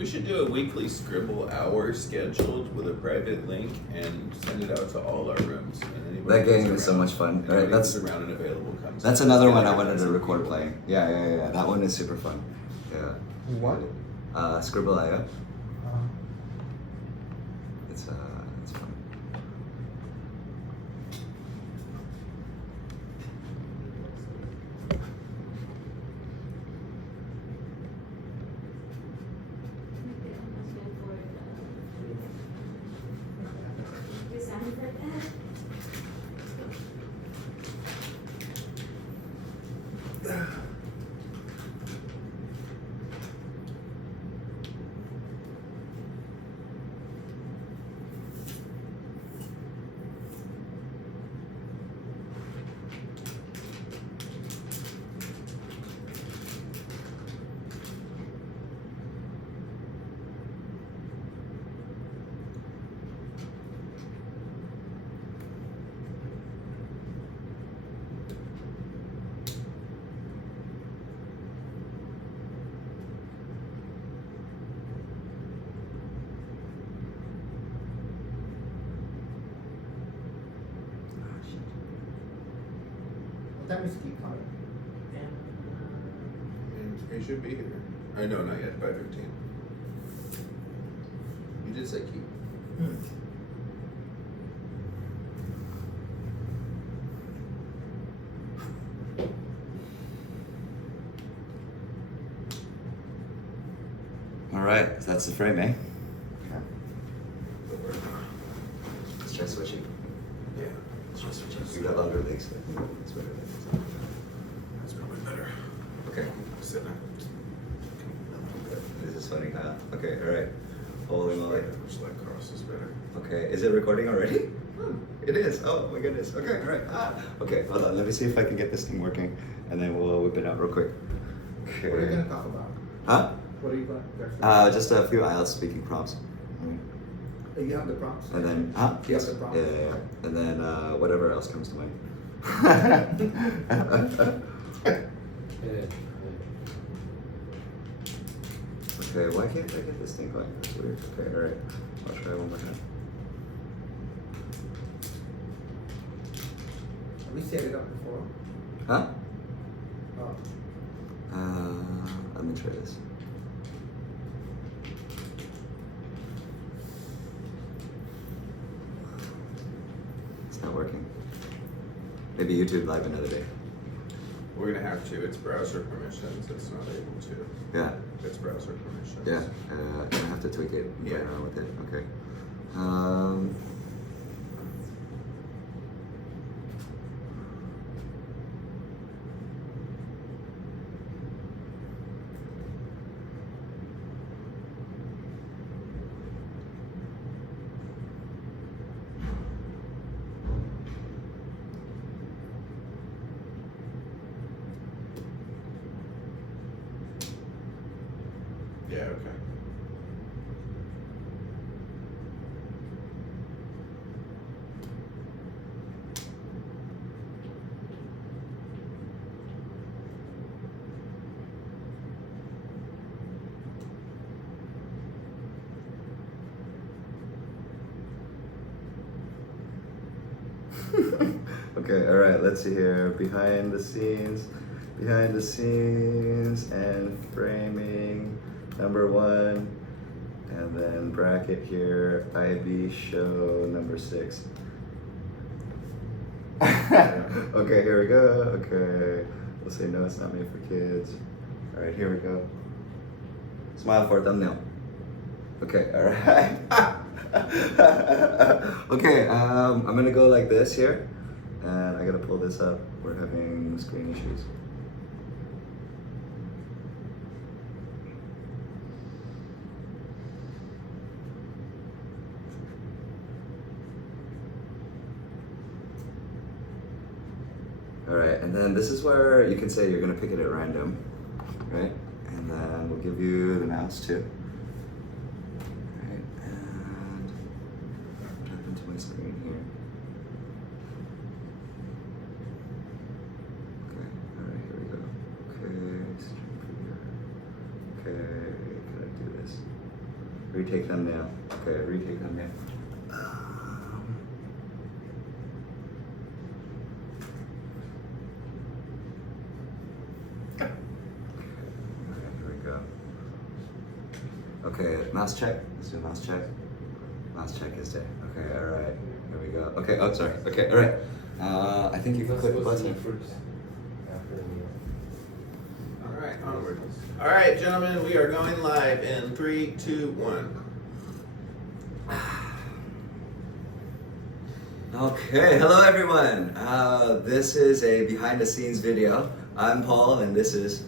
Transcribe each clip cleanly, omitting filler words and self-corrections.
We should do a weekly scribble hour scheduled with a private link and send it out to all our rooms. And anybody That game who's is so around- much fun. anybody Right, that's who's around and available comes. that's another one I wanted to record playing. Yeah. That one is super fun. Yeah. What? Scribble.io. It's fun. What time is Keith coming? He should be here. I know, not yet. 5:15. You did say keep. All right, that's the frame, eh? Yeah. Let's try switching. Yeah. Let's try switching. You got longer legs. It's better. That's probably better. Okay. Sit down. This is funny, huh? Okay, all right. Holy moly. Which leg cross is better? Okay, is it recording already? It is. Oh my goodness. Okay, all right. Okay, hold on. Let me see if I can get this thing working, and then we'll whip it out real quick. Okay. What are you gonna talk about? Huh? What are you going? Just a few IELTS speaking prompts. You have the prompts. And then, You have yes. the prompts. Yeah. And then whatever else comes to mind. Okay, why can't I get this thing going? That's weird. Okay, all right. I'll try one more time. Have we set it up before? Huh? Oh. Let me try this. It's not working. Maybe YouTube Live another day. We're gonna have to. It's browser permissions. It's not able to. Yeah. It's browser permissions. Yeah. I have to tweak it. Yeah. Play around with it. Okay. Yeah. Okay. Okay, all right, let's see here. Behind the scenes and framing, number 1. And then bracket here, IB show number 6. Okay, here we go. Okay, we'll say no, it's not made for kids. All right, here we go. Smile for a thumbnail. Okay, all right. Okay, I'm gonna go like this here, and I gotta pull this up. We're having screen issues. All right, and then this is where you can say you're gonna pick it at random, right? And then we'll give you the mouse too. Right, and tap into my screen here. Okay, all right, here we go. Okay, stream preview. Okay, can I do this? Retake thumbnail. Okay, retake thumbnail. Okay, here we go. Okay, mouse check. Let's do a mouse check. Mouse check is there. Okay, alright. Here we go. Okay, oh, sorry. Okay, alright. I think you can click the button. Alright, onward. Alright, gentlemen, we are going live in 3, 2, 1. Okay, hello everyone. This is a behind the scenes video. I'm Paul and this is...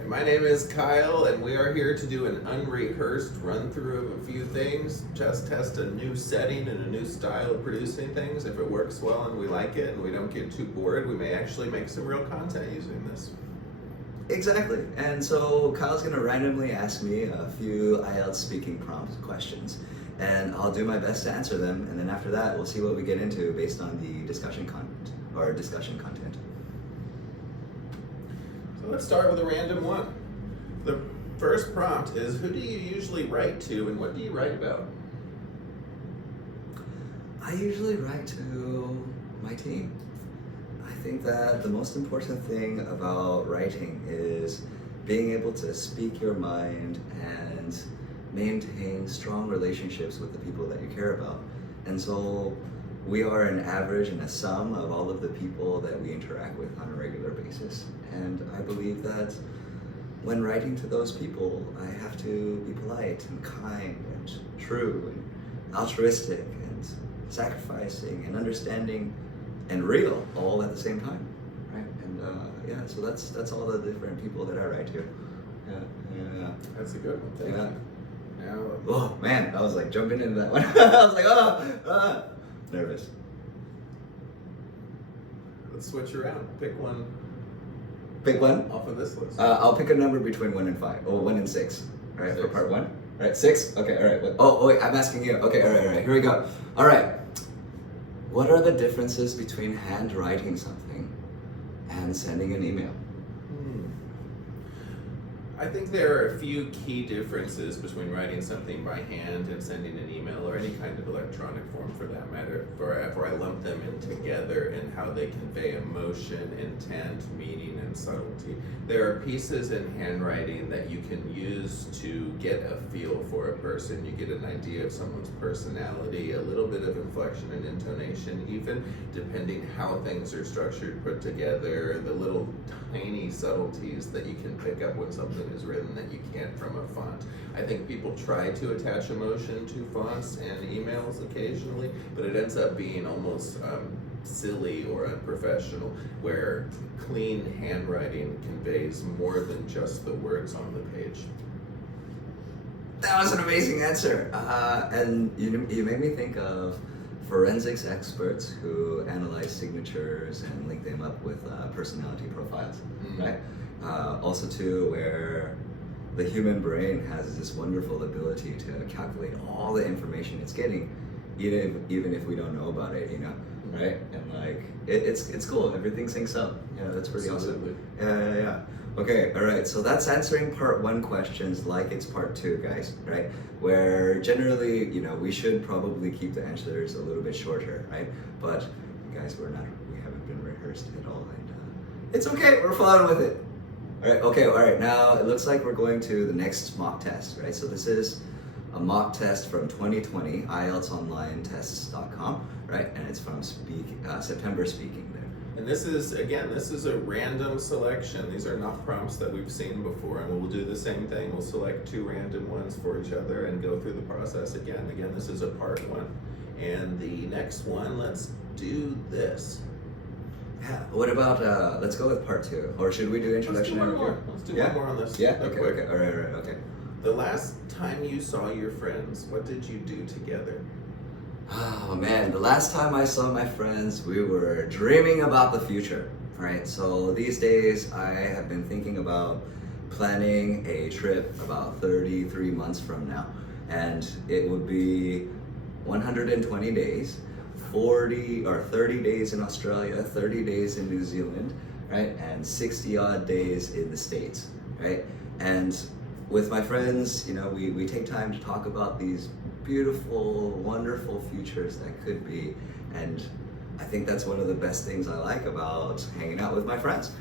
And my name is Kyle, and we are here to do an unrehearsed run through of a few things, just test a new setting and a new style of producing things. If it works well and we like it and we don't get too bored, we may actually make some real content using this. Exactly. And so Kyle's gonna randomly ask me a few IELTS speaking prompt questions. And I'll do my best to answer them, and then after that we'll see what we get into based on the discussion content. So let's start with a random one. The first prompt is, who do you usually write to and what do you write about? I usually write to my team. I think that the most important thing about writing is being able to speak your mind and maintain strong relationships with the people that you care about. And so we are an average and a sum of all of the people that we interact with on a regular basis. And I believe that when writing to those people, I have to be polite and kind and true and altruistic and sacrificing and understanding and real all at the same time, right? And yeah, so that's all the different people that I write to. Yeah. That's a good one, thank you. Now, Oh man, I was like jumping into that one. I was like, nervous. let's switch around. Pick one Pick one. off of this list. I'll pick a number between 1 and 5. Oh, 1 and 6. All right, for part 1. All right, 6. Okay, all right. Oh, wait, I'm asking you. Okay, all right. Here we go. All right. What are the differences between handwriting something and sending an email? I think there are a few key differences between writing something by hand and sending an email or any kind of electronic form for that matter, for I lump them in together in how they convey emotion, intent, meaning, and subtlety. There are pieces in handwriting that you can use to get a feel for a person. You get an idea of someone's personality, a little bit of inflection and intonation, even depending how things are structured, put together, the little tiny subtleties that you can pick up when something is written that you can't from a font. I think people try to attach emotion to fonts and emails occasionally, but it ends up being almost silly or unprofessional, where clean handwriting conveys more than just the words on the page. That was an amazing answer. And you made me think of forensics experts who analyze signatures and link them up with personality profiles, right? Also too, where the human brain has this wonderful ability to calculate all the information it's getting, even if we don't know about it, you know, right? And like, it's cool, everything syncs up. Yeah, that's pretty Absolutely. awesome. Yeah. Okay, all right, so that's answering part 1 questions like it's part 2, guys, right? Where generally, you know, we should probably keep the answers a little bit shorter, right? But guys, we haven't been rehearsed at all, and it's okay, we're flowing with it. All right, now it looks like we're going to the next mock test, right? So this is a mock test from 2020, IELTSonlinetests.com, right? And it's from September speaking there. And this is a random selection. These are not prompts that we've seen before, and we'll do the same thing. We'll select 2 random ones for each other and go through the process again. Again, this is a part 1. And the next one, let's do this. Yeah, what about, let's go with part 2, or should we do introduction? Let's do one more. Let's do one more on this. Yeah, Real okay, quick. all right, okay. The last time you saw your friends, what did you do together? Oh man, the last time I saw my friends, we were dreaming about the future, right? So these days, I have been thinking about planning a trip about 33 months from now. And it would be 120 days, 40 or 30 days in Australia, 30 days in New Zealand, right? And 60 odd days in the States, right? And with my friends, you know, we take time to talk about these beautiful, wonderful futures that could be. And I think that's one of the best things I like about hanging out with my friends.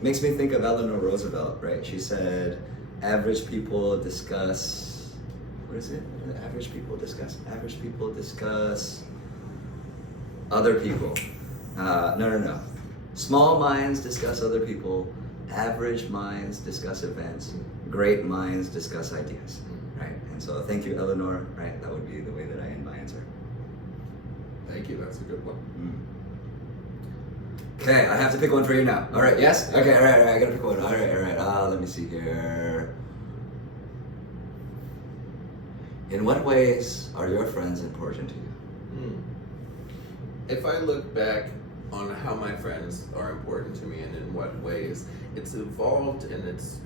Makes me think of Eleanor Roosevelt, right? She said, average people discuss, what is it? Average people discuss other people. No. Small minds discuss other people, average minds discuss events, great minds discuss ideas, right? And so thank you, Eleanor, right? That would be the way that I end my answer. Thank you, that's a good one. Okay, I have to pick one for you now. All right, yes? Okay, all right, I gotta pick one. All right. Let me see here. In what ways are your friends important to you? If I look back on how my friends are important to me and in what ways, it's evolved and it's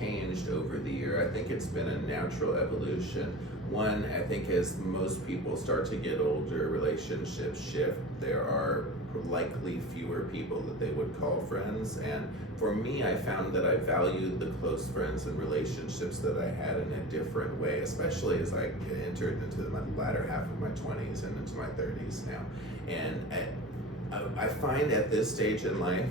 changed over the year. I think it's been a natural evolution. One, I think as most people start to get older, relationships shift. There are likely fewer people that they would call friends. And for me, I found that I valued the close friends and relationships that I had in a different way, especially as I entered into the latter half of my 20s and into my 30s now. And I find at this stage in life,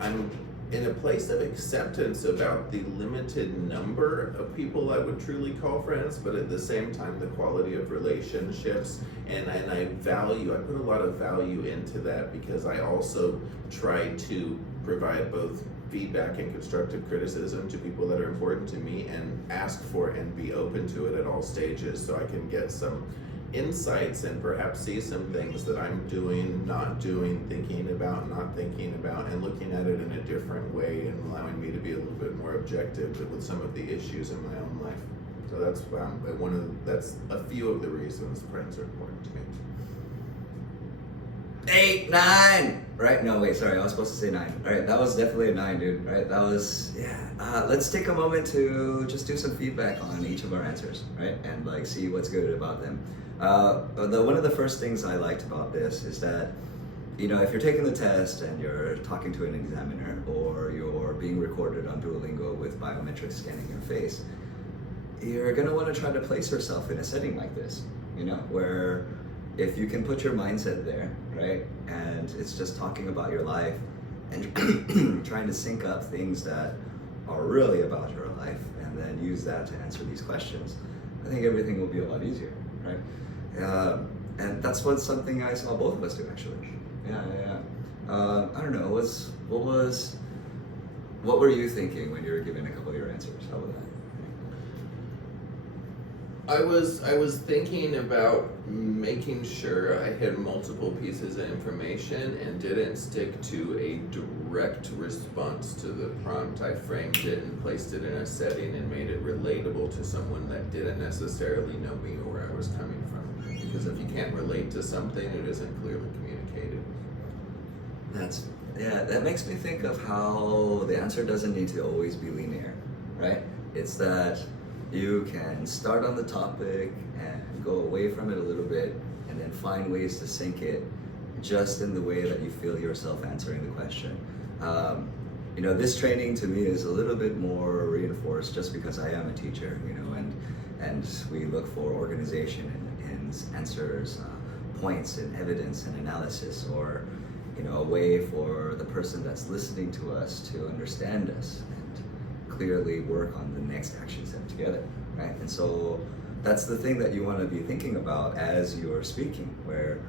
I'm in a place of acceptance about the limited number of people I would truly call friends, but at the same time, the quality of relationships. And I put a lot of value into that because I also try to provide both feedback and constructive criticism to people that are important to me and ask for and be open to it at all stages so I can get some insights and perhaps see some things that I'm doing, not doing, thinking about, not thinking about, and looking at it in a different way and allowing me to be a little bit more objective with some of the issues in my own life. So that's that's a few of the reasons friends are important to me. 8, 9. Right? No, wait, sorry, I was supposed to say 9. All right, that was definitely a 9, dude. Right? That was, yeah. Let's take a moment to just do some feedback on each of our answers, right? And like see what's good about them. One of the first things I liked about this is that, you know, if you're taking the test and you're talking to an examiner or you're being recorded on Duolingo with biometrics scanning your face, you're gonna want to try to place yourself in a setting like this, you know, where if you can put your mindset there, right, and it's just talking about your life and trying to sync up things that are really about your life and then use that to answer these questions, I think everything will be a lot easier, right? And that's something I saw both of us do, actually. Yeah. I don't know, what were you thinking when you were giving a couple of your answers? How was that? I was thinking about making sure I had multiple pieces of information and didn't stick to a direct response to the prompt. I framed it and placed it in a setting and made it relatable to someone that didn't necessarily know me or where I was coming from. Because if you can't relate to something, it isn't clearly communicated. That makes me think of how the answer doesn't need to always be linear, right? It's that you can start on the topic and go away from it a little bit and then find ways to sync it just in the way that you feel yourself answering the question. You know, this training to me is a little bit more reinforced just because I am a teacher, you know, and we look for organization in answers, points and evidence and analysis, or, you know, a way for the person that's listening to us to understand us and clearly work on the next action step together, right? And so that's the thing that you want to be thinking about as you're speaking, where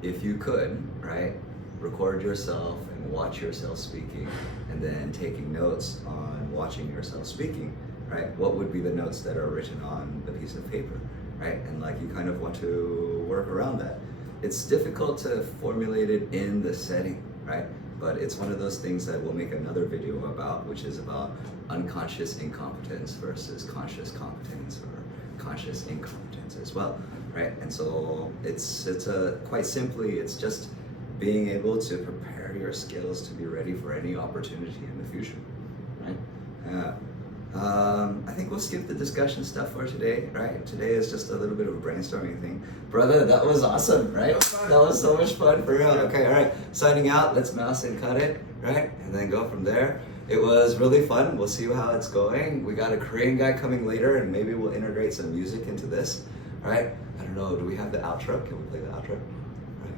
if you could, right, record yourself and watch yourself speaking and then taking notes on watching yourself speaking, right? What would be the notes that are written on the piece of paper, right? And like you kind of want to work around that. It's difficult to formulate it in the setting, right? But it's one of those things that we'll make another video about, which is about unconscious incompetence versus conscious competence or conscious incompetence as well, right? And so it's quite simply, it's just being able to prepare your skills to be ready for any opportunity in the future, right? I think we'll skip the discussion stuff for today, right? Today is just a little bit of a brainstorming thing. Brother, that was awesome, right? That was so much fun for real. Okay, all right. Signing out. Let's mouse and cut it, right? And then go from there. It was really fun. We'll see how it's going. We got a Korean guy coming later, and maybe we'll integrate some music into this. All right? I don't know. Do we have the outro? Can we play the outro? Right.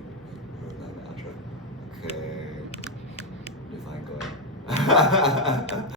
We're playing the outro. Okay. Define going.